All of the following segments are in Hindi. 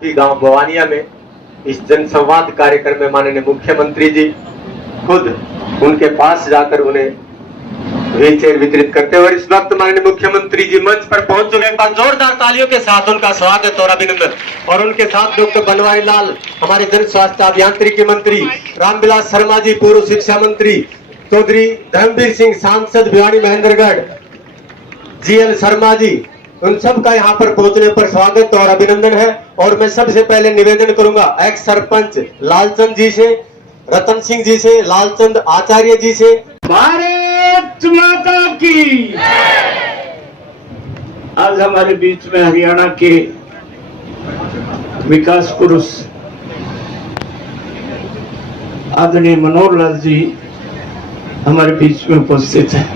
गांव बवानिया में इस जनसंवाद कार्यक्रम में माननीय मुख्यमंत्री जी खुद उनके पास जाकर उन्हें व्हील चेयर वितरित करते हैं और इस वक्त माननीय मुख्यमंत्री जी मंच पर पहुंच चुके हैं। एक बार जोरदार तालियों के साथ उनका स्वागत और अभिनंदन। और उनके साथ डॉक्टर बनवारी लाल, हमारे जन स्वास्थ्य अभियांत्रिकी मंत्री, रामविलास शर्मा जी पूर्व शिक्षा मंत्री, चौधरी धर्मवीर सिंह सांसद भिवानी महेंद्रगढ़, जीएल शर्मा जी, उन सब का यहाँ पर पहुंचने पर स्वागत और अभिनंदन है। और मैं सबसे पहले निवेदन करूंगा एक्स सरपंच लालचंद जी से, रतन सिंह जी से, लालचंद आचार्य जी से। भारत माता की। आज हमारे बीच में हरियाणा के विकास पुरुष आदरणीय मनोहर लाल जी हमारे बीच में उपस्थित हैं।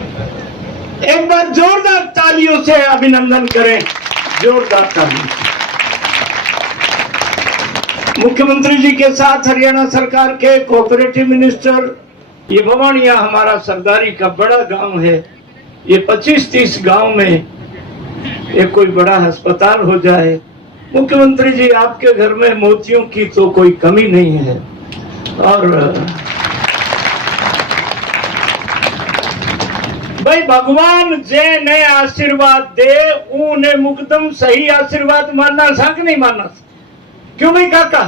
एक बार जोरदार तालियों से अभिनंदन करें, जोरदार तालियों से। मुख्यमंत्री जी के साथ हरियाणा सरकार के कोऑपरेटिव मिनिस्टर, ये बवानिया हमारा सरदारी का बड़ा गांव है। ये 25-30 गांव में एक कोई बड़ा अस्पताल हो जाए। मुख्यमंत्री जी, आपके घर में मोतियों की तो कोई कमी नहीं है। और भाई भगवान जे ने आशीर्वाद दे उन्हें मुकदम सही आशीर्वाद मानना था कि नहीं मानना था? क्यों भाई काका?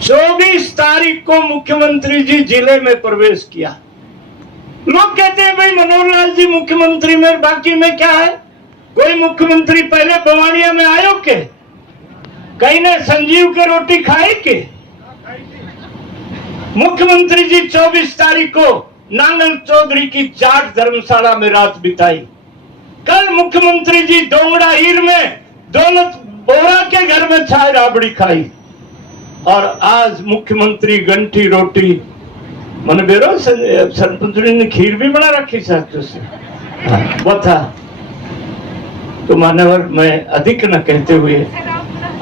24 तारीख को मुख्यमंत्री जी जिले में प्रवेश किया। लोग कहते हैं भाई मनोहर लाल जी मुख्यमंत्री में, बाकी में क्या है? कोई मुख्यमंत्री पहले बवानिया में आयो के? कहीं ने संजीव के रोटी खाई के? मुख्यमंत्री जी 24 तारीख को नांगल चौधरी की जाट धर्मशाला में रात बिताई। कल मुख्यमंत्री जी डोंगरा हीर में दौलत बोरा के घर में चाय राबड़ी खाई। और आज मुख्यमंत्री गंठी रोटी मन बेरो सरपंच ने खीर भी बना रखी साथ से वो था। तो मान्यवर, मैं अधिक न कहते हुए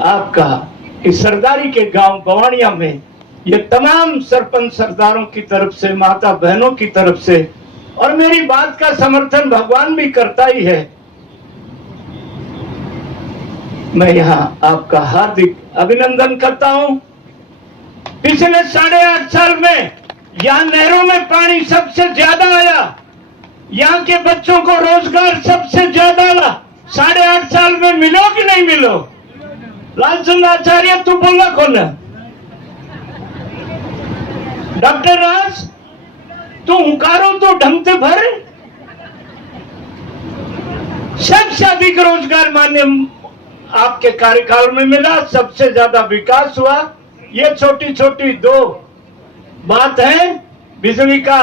आपका इस सरदारी के गांव बवानिया में ये तमाम सरपंच सरदारों की तरफ से, माता बहनों की तरफ से, और मेरी बात का समर्थन भगवान भी करता ही है, मैं यहाँ आपका हार्दिक अभिनंदन करता हूँ। पिछले 8.5 साल में यहाँ नहरों में पानी सबसे ज्यादा आया, यहाँ के बच्चों को रोजगार सबसे ज्यादा आया। 8.5 साल में मिलो कि नहीं मिलो? लालचंद आचार्य तू बोला कौन है? डॉक्टर राज तू हुंकारो तो ढंगते भर। सबसे अधिक रोजगार मान्य आपके कार्यकाल में मिला, सबसे ज्यादा विकास हुआ। ये छोटी छोटी 2 बात है। बिजली का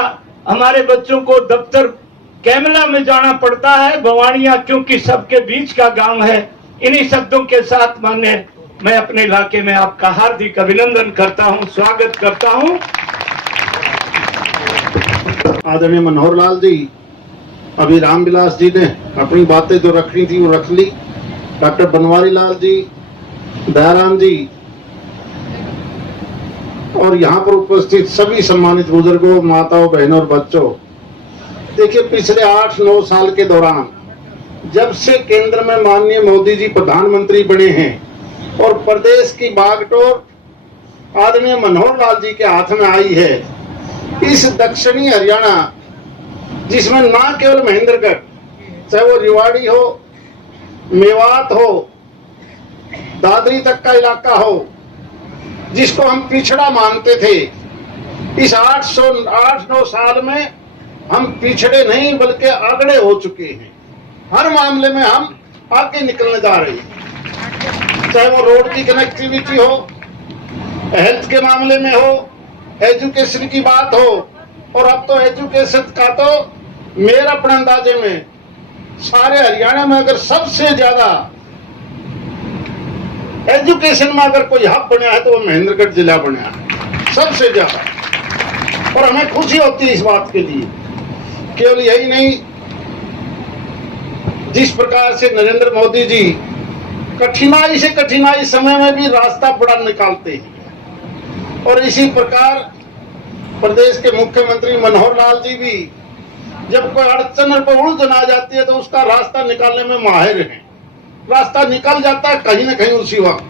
हमारे बच्चों को दफ्तर कैमला में जाना पड़ता है, बवानिया क्योंकि सबके बीच का गांव है। इन्हीं शब्दों के साथ मान्य मैं अपने इलाके में आपका हार्दिक अभिनंदन करता हूं, स्वागत करता हूं। आदरणीय मनोहर लाल जी, अभी रामविलास जी ने अपनी बातें जो रखनी थी वो रख ली। डॉक्टर बनवारी लाल जी, दयाराम जी और यहाँ पर उपस्थित सभी सम्मानित बुजुर्गों, माताओं, बहनों और बच्चों, देखिए पिछले 8-9 साल के दौरान जब से केंद्र में माननीय मोदी जी प्रधानमंत्री बने हैं और प्रदेश की बागडोर आदरणीय मनोहर लाल जी के हाथ में आई है, इस दक्षिणी हरियाणा जिसमें ना केवल महेंद्रगढ़, चाहे वो रेवाड़ी हो, मेवात हो, दादरी तक का इलाका हो, जिसको हम पिछड़ा मानते थे, इस 8-9 साल में हम पिछड़े नहीं बल्कि आगड़े हो चुके हैं। हर मामले में हम आगे निकलने जा रहे हैं, चाहे वो रोड की कनेक्टिविटी हो, हेल्थ के मामले में हो, एजुकेशन की बात हो। और अब तो एजुकेशन का तो मेरा अपने अंदाजे में सारे हरियाणा में अगर सबसे ज्यादा एजुकेशन में अगर कोई हब बना है तो वो महेंद्रगढ़ जिला बना है सबसे ज्यादा। और हमें खुशी होती है इस बात के लिए। केवल यही नहीं, जिस प्रकार से नरेंद्र मोदी जी कठिनाई से कठिनाई समय में भी रास्ता बड़ा निकालते हैं, और इसी प्रकार प्रदेश के मुख्यमंत्री मनोहर लाल जी भी जब कोई अड़चन पर उलझन आ जाती है तो उसका रास्ता निकालने में माहिर हैं। रास्ता निकल जाता है कहीं ना कहीं उसी वक्त।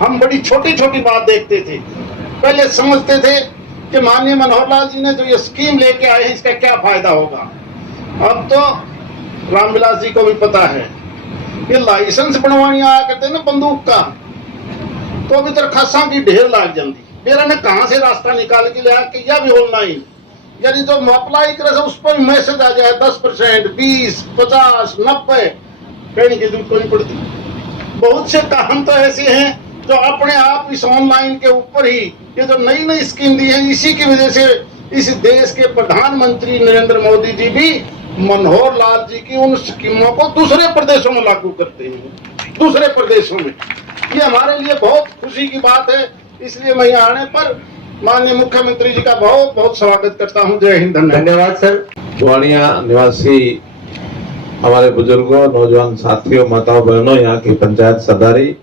हम बड़ी छोटी छोटी बात देखते थे, पहले समझते थे कि माननीय मनोहर लाल जी ने जो ये स्कीम लेके आए हैं इसका क्या फायदा होगा। अब तो रामविलास जी को भी पता है, ये लाइसेंस बनवाने आया करते ना बंदूक का, तो अभी तक खासा की ढेर लाग जाती, मेरा ने कहां से रास्ता निकाल के लिया कि यह भी ऑनलाइन, यानी जो अप्लाई करे उस पर मैसेज आ जाए 10%, 20, 50, 90, कहने की जरूरत नहीं पड़ती। बहुत से काम तो ऐसे हैं जो अपने आप इस ऑनलाइन के ऊपर ही, ये जो नई नई स्कीम दी है, इसी की वजह से इस देश के प्रधानमंत्री नरेंद्र मोदी जी भी मनोहर लाल जी की उन स्कीमों को दूसरे प्रदेशों में लागू करते हैं, दूसरे प्रदेशों में। ये हमारे लिए बहुत खुशी की बात है, इसलिए मैं यहाँ आने पर माननीय मुख्यमंत्री जी का बहुत बहुत स्वागत करता हूँ। जय हिंद, धन्यवाद सर। टोवाणिया निवासी हमारे बुजुर्गों, नौजवान साथियों, माताओं बहनों, यहाँ की पंचायत सरदारी,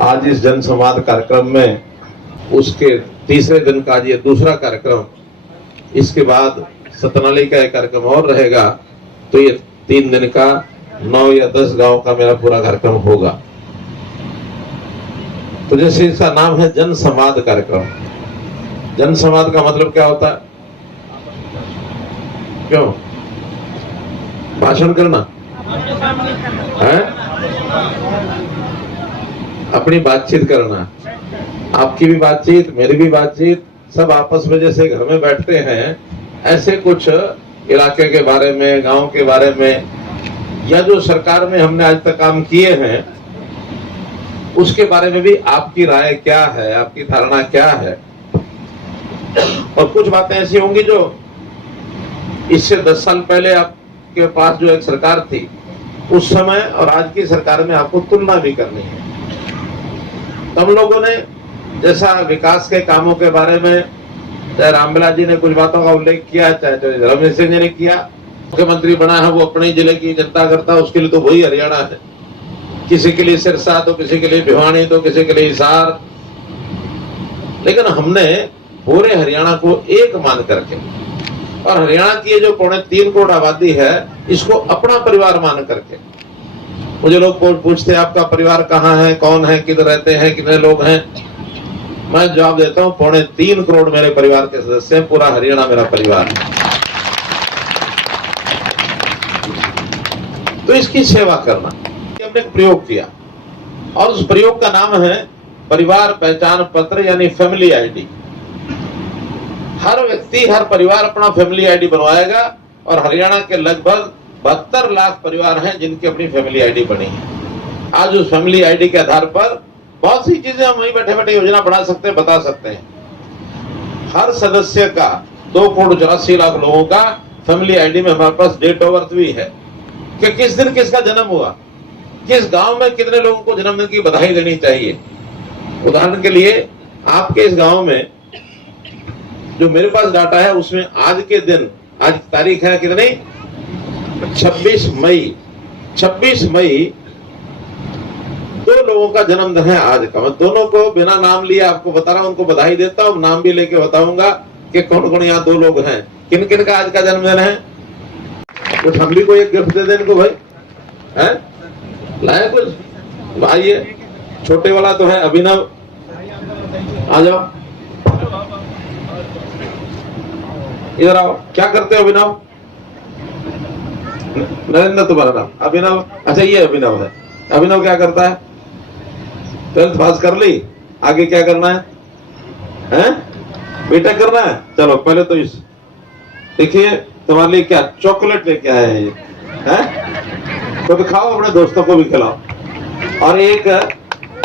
आज इस जन संवाद कार्यक्रम में उसके तीसरे दिन का ये दूसरा कार्यक्रम, इसके बाद सतनाली का एक कार्यक्रम और रहेगा, तो ये 3 दिन का 9 या 10 गांव का मेरा पूरा कार्यक्रम होगा। तो जैसे इसका नाम है जन संवाद कार्यक्रम, जन संवाद का मतलब क्या होता है? क्यों? भाषण करना है, अपनी बातचीत करना, आपकी भी बातचीत, मेरी भी बातचीत, सब आपस में जैसे घर में बैठते हैं, ऐसे कुछ इलाके के बारे में, गांव के बारे में, या जो सरकार में हमने आज तक काम किए हैं उसके बारे में भी आपकी राय क्या है, आपकी धारणा क्या है। और कुछ बातें ऐसी होंगी जो इससे 10 साल पहले आपके पास जो एक सरकार थी उस समय और आज की सरकार में आपको तुलना भी करनी है। तो हम लोगों ने जैसा विकास के कामों के बारे में, चाहे रामविलास जी ने कुछ बातों का उल्लेख किया, चाहे रमेश सिंह जी ने किया, मुख्यमंत्री बना है वो अपने जिले की चिंता करता है, उसके लिए तो वही हरियाणा है, किसी के लिए सिरसा, तो किसी के लिए भिवानी, तो किसी के लिए हिसार, लेकिन हमने पूरे हरियाणा को एक मान करके, और हरियाणा की जो 3.25 करोड़ आबादी है इसको अपना परिवार मान करके। मुझे लोग पूछते हैं आपका परिवार कहाँ है, कौन है, किधर रहते हैं, कितने लोग हैं, मैं जवाब देता हूँ 3.25 करोड़ मेरे परिवार के सदस्य हैं, पूरा हरियाणा मेरा परिवार है। तो इसकी सेवा करना, हमने एक प्रयोग किया और उस प्रयोग का नाम है परिवार पहचान पत्र, यानी फैमिली आईडी। हर व्यक्ति, हर परिवार अपना फैमिली आईडी बनवाएगा और हरियाणा के लगभग 72 लाख परिवार हैं जिनकी अपनी फैमिली आईडी बनी है। आज उस फैमिली आईडी के आधार पर बहुत सी चीजें हम वहीं बैठे बैठे योजना बना सकते हैं, बता सकते हैं। हर सदस्य का 2,84,00,000 लोगों का फैमिली आईडी में हमारे पास डेट ऑफ बर्थ भी है कि किस दिन किसका जन्म हुआ, किस गांव में कितने लोगों को जन्मदिन की बधाई देनी चाहिए। उदाहरण के लिए आपके इस गांव में जो मेरे पास डाटा है उसमें आज के दिन, आज तारीख है कितनी, 26 मई, 26 मई 2 लोगों का जन्मदिन है आज का। मैं दोनों को बिना नाम लिए आपको बता रहा हूं, उनको बधाई देता हूं, नाम भी लेके बताऊंगा कि कौन कौन यहाँ 2 लोग हैं, किन किन का आज का जन्मदिन है। तो फैमिली को एक गिफ्ट दे दे इनको भाई, है लाए कुछ। आइए, छोटे वाला तो है अभिनव, आ जाओ, इधर आओ। क्या करते हो अभिनव? नरेंद्र तुम्हारा नाम, अभिनव, अच्छा ये अभिनव है। अभिनव क्या करता है? 12th पास कर ली, आगे क्या करना है? बीटेक करना है। चलो पहले तो इस देखिए तुम्हारे लिए क्या चॉकलेट लेके आए हैं ये, हैं? तो खाओ, अपने दोस्तों को भी खिलाओ। और एक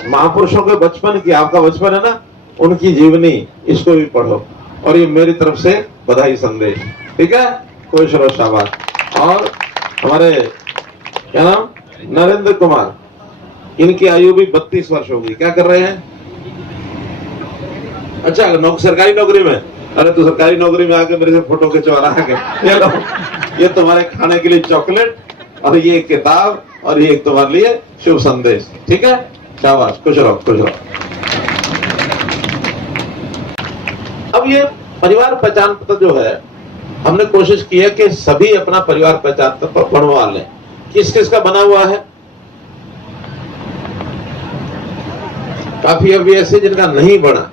महापुरुषों के बचपन की, आपका बचपन है ना, उनकी जीवनी, इसको भी पढ़ो। और ये मेरी तरफ से बधाई संदेश, ठीक है? कोई शरो शाबाश। और हमारे क्या नाम, नरेंद्र कुमार, इनकी आयु भी 32 वर्ष होगी। क्या कर रहे हैं? अच्छा, सरकारी नौकरी में। अरे तो सरकारी नौकरी में आके मेरे से फोटो खिंचवा रहा है। ये तुम्हारे खाने के लिए चॉकलेट, और ये किताब, और ये तुम्हारे लिए शुभ संदेश, ठीक है? शाबाश, खुश रहो, खुश रहो। अब ये परिवार पहचान पत्र जो है, हमने कोशिश की है कि सभी अपना परिवार पहचान पत्र बनवा लें। किस किस का बना हुआ है? काफी अभी ऐसे जिनका नहीं बना।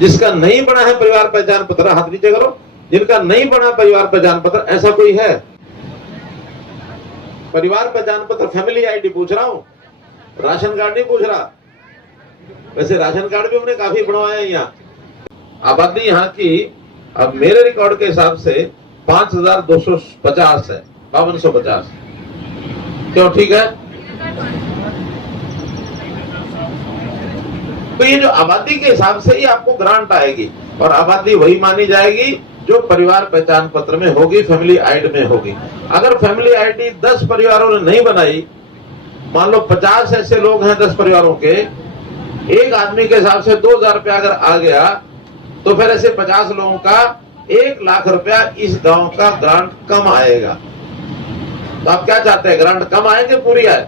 जिसका नहीं बना है परिवार पहचान पत्र, हाथ नीचे करो। जिनका नहीं बना परिवार पहचान पत्र, ऐसा कोई है? परिवार पहचान पत्र, फैमिली आईडी पूछ रहा हूं, राशन कार्ड नहीं पूछ रहा। वैसे राशन कार्ड भी हमने काफी बनवाया है। यहाँ आबादी यहाँ की अब मेरे रिकॉर्ड के हिसाब से 5250 है, 5250। क्यों? ठीक है। तो ये जो आबादी के हिसाब से ही आपको ग्रांट आएगी, और आबादी वही मानी जाएगी जो परिवार पहचान पत्र में होगी, फैमिली आईडी में होगी। अगर फैमिली आईडी 10 परिवारों ने नहीं बनाई, मान लो 50 ऐसे लोग हैं 10 परिवारों के, एक आदमी के हिसाब से 2000 रुपया अगर आ गया, तो फिर ऐसे 50 लोगों का 1 लाख रुपया इस गांव का ग्रांट कम आएगा। तो आप क्या चाहते हैं, ग्रांट कम आए कि पूरी आए?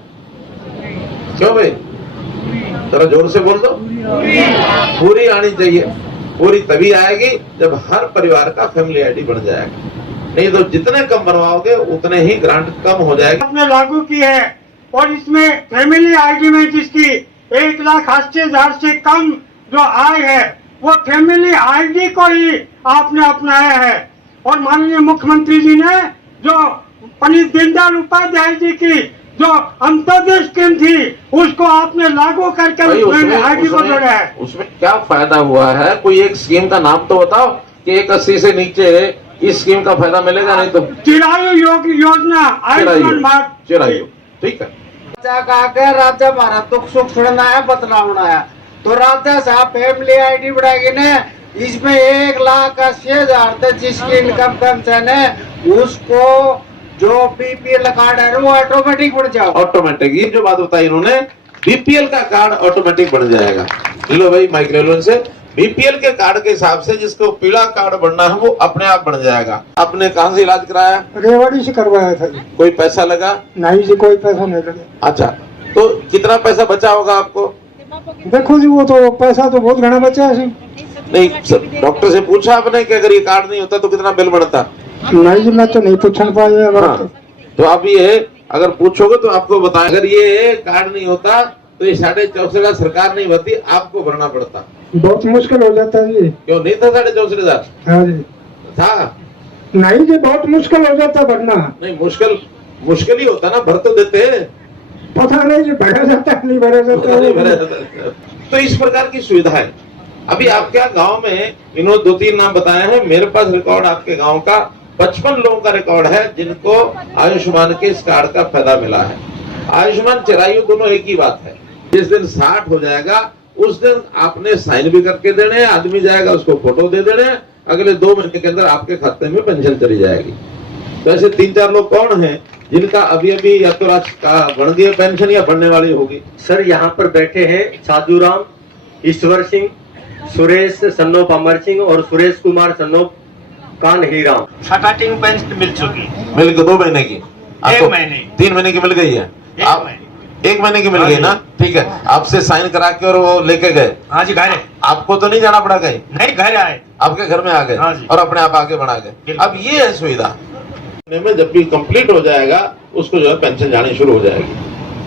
क्यों भाई, जरा जोर से बोल दो। पूरी आनी चाहिए। पूरी तभी आएगी जब हर परिवार का फैमिली आईडी बन जाएगा, नहीं तो जितने कम बनवाओगे उतने ही ग्रांट कम हो जाएगा। आपने लागू की है, और इसमें फैमिली आईडी में जिसकी 1,80,000 से कम जो आय है, वो फैमिली आईडी को ही आपने अपनाया है। और माननीय मुख्यमंत्री जी ने जो पंडित दीनदयाल उपाध्याय जी की जो अंत्योदय स्कीम थी, उसको आपने लागू करके आईडी को जोड़ा है। उसमें क्या फायदा हुआ है? कोई एक स्कीम का नाम तो बताओ कि 180 से नीचे इस स्कीम का फायदा मिलेगा। नहीं तो चिरायु योजना, आयुष्मान भारत, चिरायु, ठीक है। राज्य हमारा दुख सुख सुनना है, बतलाना है, तो राज्य साहब फैमिली आईडी बढ़ाएगी ना, इसमें 1,80,000 तक जिसकी इनकम पेंशन है उसको जो बीपीएल कार्ड है वो ऑटोमेटिक बढ़ जाओ। ऑटोमेटिक, ये जो बात बताई इन्होंने, बीपीएल का कार्ड ऑटोमेटिक बढ़ जाएगा। लो भाई माइक ले लो इनसे। बीपीएल के कार्ड के हिसाब से जिसको पीला कार्ड बनना है वो अपने आप बन जाएगा। आपने कहाँ से इलाज कराया? रेवाड़ी से करवाया था। कोई पैसा लगा? नहीं जी, कोई पैसा नहीं लगा। अच्छा, तो कितना पैसा बचा होगा आपको? देखो जी, वो तो पैसा तो बहुत घना बचा है। नहीं, डॉक्टर से पूछा आपने कि अगर ये कार्ड नहीं होता तो कितना बिल बढ़ता? नहीं जी, मैं तो नहीं पूछना पाया। हाँ, तो आप ये अगर पूछोगे तो आपको बताएं, अगर ये कार्ड नहीं होता तो ये 64,500 सरकार नहीं भरती, आपको भरना पड़ता। बहुत मुश्किल हो जाता है जी। क्यों नहीं था 64,500? हाँ जी, था। नहीं जी, बहुत मुश्किल हो जाता भरना। नहीं, मुश्किल ही होता ना, भर तो देते। पता नहीं जी, भरा जाता है नहीं भरा जाता, नहीं भरा जाता। तो इस प्रकार की सुविधा है। अभी आपके गांव में इन्होंने 2-3 नाम बताए हैं। मेरे पास रिकॉर्ड आपके गांव का 55 लोगों का रिकॉर्ड है जिनको आयुष्मान के इस कार्ड का फायदा मिला है। आयुष्मान चिरायु दोनों एक ही बात है। जिस दिन 60 हो जाएगा उस दिन आपने साइन भी करके देने हैं, आदमी जाएगा उसको फोटो दे देने हैं, अगले 2 महीने के अंदर आपके खाते में पेंशन चली जाएगी। तो ऐसे 3-4 लोग कौन हैं जिनका अभी या तो बन गई पेंशन या बनने वाली होगी? सर यहाँ पर बैठे हैं साधुराम, ईश्वर सिंह, सुरेश सन्नोप अमर सिंह और सुरेश कुमार सन्नोप कान हीराम। स्टार्टिंग पेंशन मिल चुकी, मिल गई 2 महीने की, 1 महीने, 3 महीने की मिल गई है। 1 महीने की मिल गई ना, ठीक है। आपसे साइन करा के और वो लेके गए? हाँ जी, घर आपको तो नहीं जाना पड़ा कहीं? नहीं, घर आए, आपके घर में आ गए। हाँ जी। और अपने आप आगे बढ़ा गए। अब ये है सुविधा। में जब भी कंप्लीट हो जाएगा उसको जो है पेंशन जानी शुरू हो जाएगी।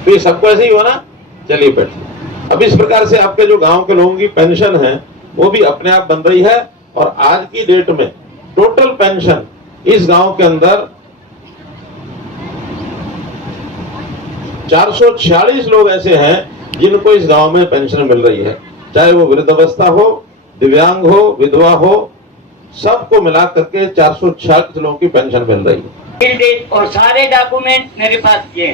तो ये सबको ऐसे ही हो ना। चलिए बैठिए। अब इस प्रकार से आपके जो गांव के लोगों की पेंशन है वो भी अपने आप बन रही है। और आज की डेट में टोटल पेंशन इस गांव के अंदर 446 लोग ऐसे हैं जिनको इस गांव में पेंशन मिल रही है, चाहे वो वृद्धावस्था हो, दिव्यांग हो, विधवा हो, सबको मिला करके 446 लोगों की पेंशन मिल रही है। और सारे डॉक्यूमेंट मेरे पास ये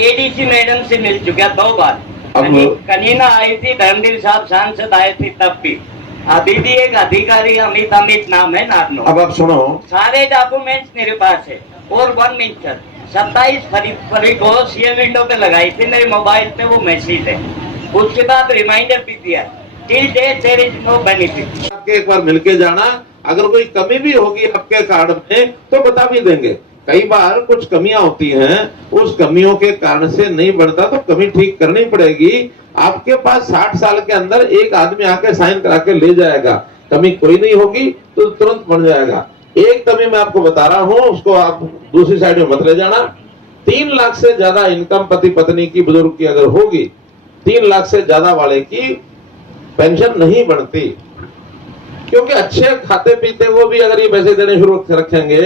एडीसी मैडम से मिल चुका 2 बार। कनीना आई थी, धर्मवीर साहब सांसद आए थे तब भी। अभी भी एक अधिकारी अमित नाम है नागनो। अब आप सुनो, सारे डॉक्यूमेंट्स मेरे पास है। और 1 मिनट सर, 27 फरवरी को सीएम विंडो पे लगाई थी मेरे मोबाइल पे वो मैसेज है। उसके बाद रिमाइंडर भी दिया, till date there is no benefit. आपके एक बार मिलके जाना, अगर कोई कमी भी होगी आपके कार्ड में तो बता भी देंगे। कई बार कुछ कमियां होती हैं, उस कमियों के कारण से नहीं बढ़ता तो कमी ठीक करनी पड़ेगी। आपके पास 60 साल के अंदर एक आदमी आके साइन करा के ले जाएगा, कमी कोई नहीं होगी तो तुरंत बन जाएगा। एक तभी मैं आपको बता रहा हूं, उसको आप दूसरी साइड में मत ले जाना। 3 लाख से ज्यादा इनकम पति पत्नी की, बुजुर्ग की अगर होगी, 3 लाख से ज्यादा वाले की पेंशन नहीं बनती, क्योंकि अच्छे खाते पीते वो भी अगर ये पैसे देने शुरू रखेंगे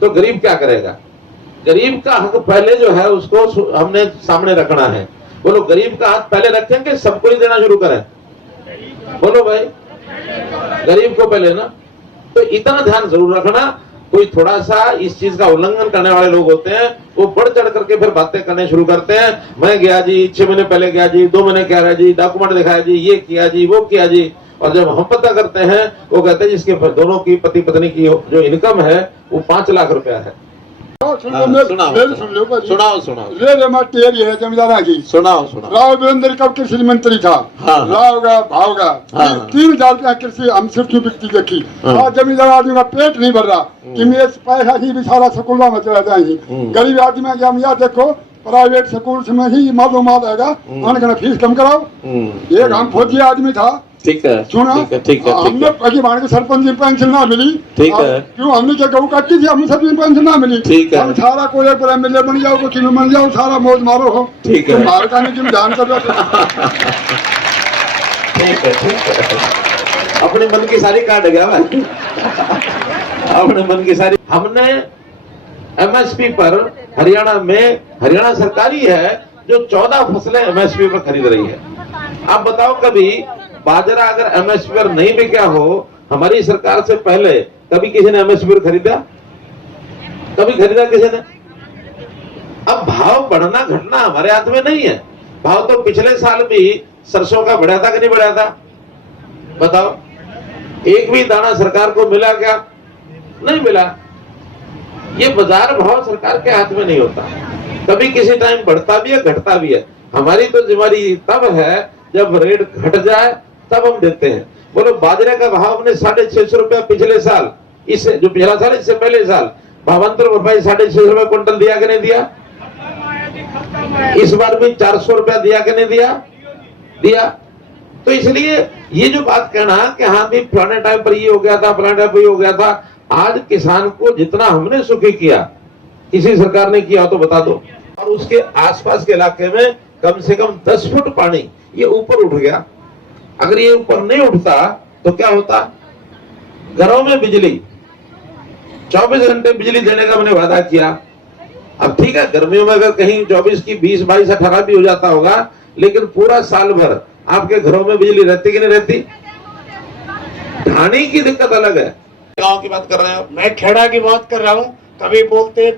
तो गरीब क्या करेगा। गरीब का हक पहले जो है उसको हमने सामने रखना है। बोलो, गरीब का हक पहले रखेंगे, सबको ही देना शुरू करें? बोलो भाई, गरीब को पहले ना। तो इतना ध्यान जरूर रखना। कोई थोड़ा सा इस चीज का उल्लंघन करने वाले लोग होते हैं, वो बढ़ चढ़ करके फिर बातें करने शुरू करते हैं। मैं गया जी, 6 महीने पहले गया जी, 2 महीने कह रहा जी, डॉक्यूमेंट दिखाया जी, ये किया जी, वो किया जी। और जब हम पता करते हैं, वो कहते हैं जिसके दोनों की पति पत्नी की जो इनकम है वो 5 लाख रुपया है। जमींदारा की सुनाओ। राव वीरेंद्र कब कृषि मंत्री था। हाँ। राव का भाव का 3,000 रुपया कृषि हम सिर्फ बिकती देखी। और जमींदार आदमी का पेट नहीं भर रहा कि मेरे पैसा ही भी सारा स्कूल में चला जाएगी। गरीब आदमी में हम यहाँ देखो, प्राइवेट स्कूल में ही मालूम आएगा, उन्होंने फीस कम कराओ। एक हम फौजी आदमी था, ठीक है, सुना, ठीक है। हमने भाण के सरपंच की पेंशन ना मिली, ठीक है। क्यों हमने क्या गऊ काटी थी, हमने सरपंच पेंशन ना मिली। ठीक है। हम सारा कोई एक एमएलए बन जाओ, कुछ बन जाओ, सारा मौज मारो हो। ठीक है। भारत आने की ध्यान कर ठीक है। अपने मन की सारी काट गया मैं। अपने मन की सारी। हमने एमएसपी पर हरियाणा सरकारी है जो 14 फसलें एमएसपी पर खरीद रही है। आप बताओ, कभी बाजरा अगर एमएसपी पर नहीं बिका हो, हमारी सरकार से पहले कभी किसी ने एमएसपी पर खरीदा? कभी खरीदा किसी ने? अब भाव बढ़ना घटना हमारे हाथ में नहीं है। भाव तो पिछले साल भी सरसों का बढ़ा था कि नहीं बढ़ा था? बताओ, एक भी दाना सरकार को मिला क्या? नहीं मिला। ये बाजार भाव सरकार के हाथ में नहीं होता। कभी किसी टाइम बढ़ता भी है, घटता भी है। हमारी तो जिम्मेदारी तब है जब रेट घट जाए तब हम देते हैं। बोलो, बाजरे का भाव हमने 650 रुपया पिछले साल, इससे जो पिछला साल, इससे पहले साल भावांतर भरपाई 650 रुपया क्विंटल दिया कि नहीं दिया? इस बार भी 400 रुपया दिया कि नहीं दिया? तो इसलिए ये जो बात कहना कि हाँ भी फलाने टाइम पर ये हो गया था, फलाने टाइम पर ये हो गया था, आज किसान को जितना हमने सुखी किया किसी सरकार ने किया तो बता दो। और उसके आसपास के इलाके में कम से कम 10 फुट पानी ये ऊपर उठ गया। अगर ये ऊपर नहीं उठता तो क्या होता? घरों में बिजली 24 घंटे बिजली देने का मैंने वादा किया। अब ठीक है, गर्मियों में अगर कहीं 24 की 20, 22, 18 भी हो जाता होगा, लेकिन पूरा साल भर आपके घरों में बिजली रहती कि नहीं रहती? ढाणी की दिक्कत अलग है। गांव की बात कर रहे हो, मैं खेड़ा की बात कर रहा हूँ। कभी बोलते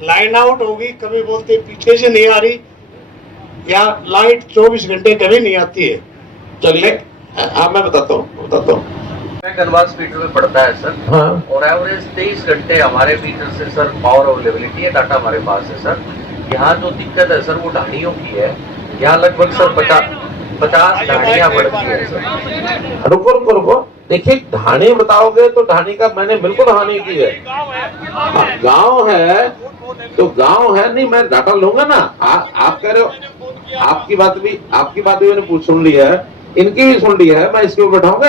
लाइन आउट होगी, कभी बोलते पीछे से नहीं आ रही, या लाइट 24 घंटे कभी नहीं आती है। चलिए मैं बताता हूँ। गनवास मीटर में पड़ता है सर। हाँ। और एवरेज 23 घंटे हमारे मीटर से सर पावर अवेलेबिलिटी है, डाटा हमारे पास है सर। यहाँ जो दिक्कत है सर वो ढाणियों की है। यहाँ लगभग सर 50 ढाणियाँ पड़ती है सर। रुको, देखिए, ढाणी बताओगे तो ढाणी का मैंने बिल्कुल हानि की है। गांव है तो गांव है, नहीं मैं डाटा लूंगा ना। आप कह रहे हो, आपकी बात भी मैंने सुन ली है, इनकी भी सुन ली है। मैं इसके ऊपर बैठाऊंगा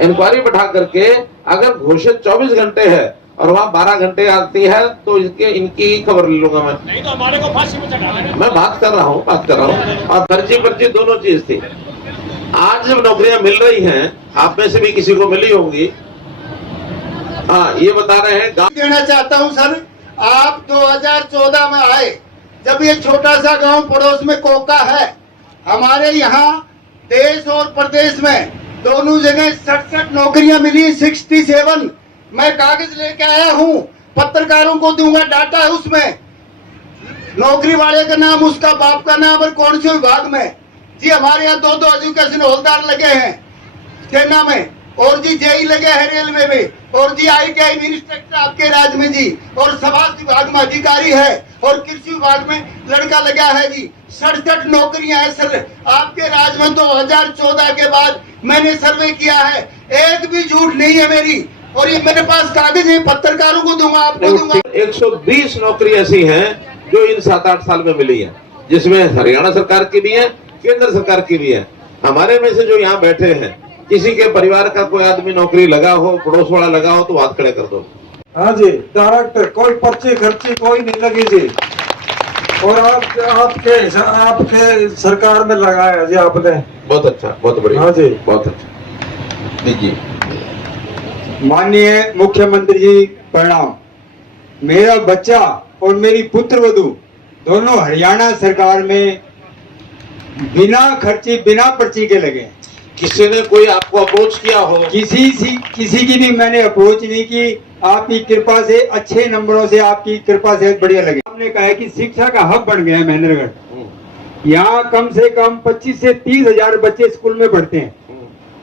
इंक्वायरी बैठा करके, अगर घोषित 24 घंटे है और वहाँ 12 घंटे आती है तो इनकी खबर ले लूंगा मैं। नहीं तो हमारे को फांसी में चढ़ाना। मैं बात कर रहा हूँ। और पर्ची दोनों चीज थी। आज जब नौकरियां मिल रही हैं, आप में से भी किसी को मिली होंगी। हाँ, ये बता रहे हैं। देना चाहता हूं सर, आप 2014 में आए, जब ये छोटा सा गांव पड़ोस में कोका है, हमारे यहाँ देश और प्रदेश में दोनों जगह 67 नौकरियां मिली। 67 मैं कागज लेके आया हूँ, पत्रकारों को दूंगा, डाटा है उसमें। नौकरी वाले का नाम, उसका बाप का नाम और कौन से विभाग में। जी हमारे यहाँ 2 एजुकेशन होलदार लगे हैं सेना में, और जी जेई लगे हैं रेलवे में, और जी ITI इंस्ट्रक्टर आपके राज्य में जी, और समाज विभाग में अधिकारी है, और कृषि विभाग में लड़का लगा है जी। 67 नौकरियां है सर आपके राज्य में। 2014 के बाद मैंने सर्वे किया है, एक भी झूठ नहीं है मेरी, और ये मेरे पास कागज है, पत्रकारों को दूंगा, आपको दूंगा। 120 नौकरी ऐसी हैं जो इन 7-8 साल में मिली है, जिसमें हरियाणा सरकार की भी है, केंद्र सरकार की भी है। हमारे में से जो यहाँ बैठे हैं, किसी के परिवार का कोई आदमी नौकरी लगा हो, पड़ोस वाला लगा हो तो हाथ खड़े कर दो। हाँ जी, डायरेक्ट कोई पर्ची खर्ची कोई नहीं लगी जी। और आपके सरकार में लगाया जी आपने। बहुत अच्छा, बहुत बढ़िया। हाँ जी, बहुत अच्छा। दीजिए। माननीय मुख्यमंत्री जी प्रणाम। मेरा बच्चा और मेरी पुत्र वधू दोनों हरियाणा सरकार में बिना खर्ची बिना पर्ची के लगे। किसी ने कोई आपको अप्रोच किया हो? किसी की भी मैंने अप्रोच नहीं की। आपकी कृपा से अच्छे नंबरों से, आपकी कृपा से बढ़िया लगे। आपने कहा है कि शिक्षा का हब बन गया है महेंद्रगढ़। यहाँ कम से कम 25 से 30 हजार बच्चे स्कूल में पढ़ते हैं।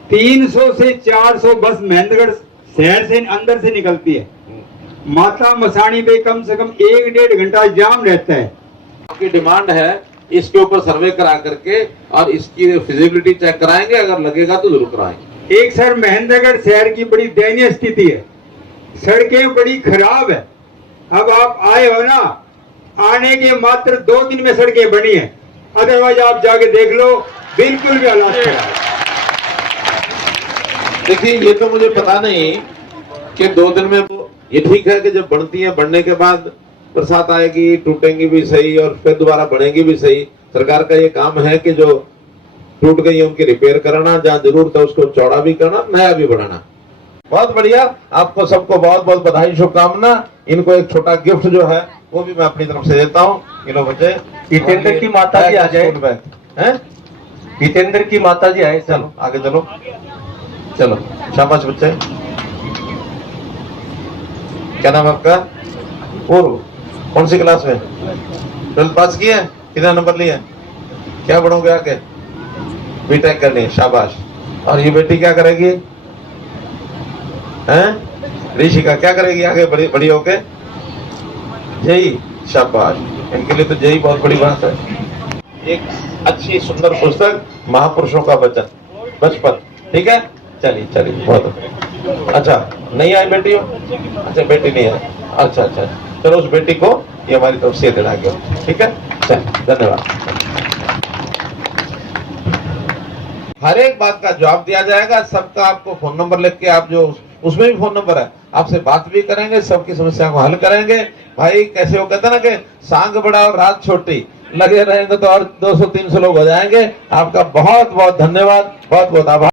300 से 400 बस महेंद्रगढ़ शहर से अंदर से निकलती है। माता मसाणी पे कम से कम 1-1.5 घंटा जाम रहता है। आपकी डिमांड है इसके ऊपर सर्वे करा करके और इसकी फिजिबिलिटी चेक कराएंगे, अगर लगेगा तो जरूर कराएंगे। एक सर महेंद्रगढ़ शहर की बड़ी दयनीय स्थिति है, सड़कें बड़ी खराब है। अब आप आए हो ना, आने के मात्र 2 दिन में सड़कें बनी है, अदरवाइज आप जाके देख लो बिल्कुल भी हालात खराब है। देखिए, ये तो मुझे पता नहीं कि 2 दिन में, ये ठीक है कि जब बढ़ती है, बढ़ने के बाद बरसात आएगी, टूटेंगी भी सही और फिर दोबारा बढ़ेंगी भी सही। सरकार का ये काम है कि जो टूट गई है उनकी रिपेयर कराना, जहाँ जरूरत है उसको चौड़ा भी करना, नया भी बढ़ाना। बहुत बढ़िया, आपको सबको बहुत बहुत बधाई, शुभकामना। इनको एक छोटा गिफ्ट जो है वो भी मैं अपनी तरफ से देता हूँ। किलो बच्चे हितेंद्र की माता जी आ जाए। हैं? हितेंद्र की माता जी आए। चलो आगे चलो, चलो शाबाश बच्चे। क्या नाम है आपका? पूर्व। कौन सी क्लास में? 12th पास किया है? कितना नंबर लिया? क्या बढ़ोगे आके? बीटेक करनी है, शाबाश। और ये बेटी क्या करेगी? हैं? ऋषिका क्या करेगी आगे बड़ी होके? जेई, शाबाश। इनके लिए तो जेई बहुत बड़ी बात है। एक अच्छी सुंदर पुस्तक, महापुरुषों का वचन, बचपन। ठीक है, चलिए बहुत अच्छा। नहीं आई बेटी हो? अच्छा, बेटी नहीं है। अच्छा, चलो उस बेटी को ये हमारी तरफ से देना गया। ठीक है, चल, धन्यवाद। हर एक बात का जवाब दिया जाएगा। सबका आपको फोन नंबर लिख के, आप जो उसमें भी फोन नंबर है, आपसे बात भी करेंगे, सबकी समस्या को हल करेंगे। भाई कैसे वो कहते हैं ना कि सांग बड़ा और रात छोटी, लगे रहेंगे तो और 200-300 लोग हो जाएंगे। आपका बहुत बहुत धन्यवाद, बहुत बहुत आभार।